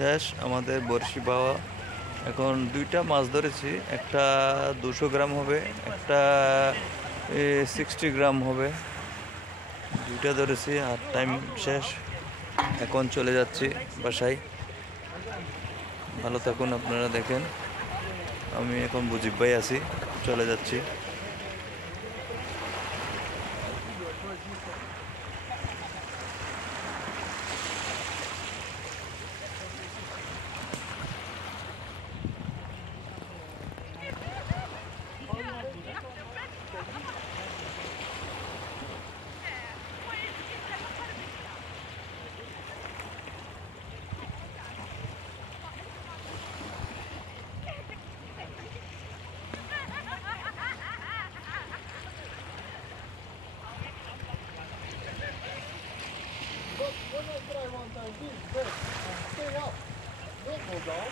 শেষ আমাদের বড়শি পাওয়া। এখন দুইটা মাছ ধরেছি, একটা 200 গ্রাম হবে, একটা 60 গ্রাম হবে। দুইটা ধরেছি আর টাইম শেষ। এখন চলে যাচ্ছি বাসায়। ভালো থাকুন, আপনারা দেখেন। আমি এখন বুঝিব ভাই আছি, চলে যাচ্ছি। Look, one more that I want to do. Good. Stay up. Don't go down.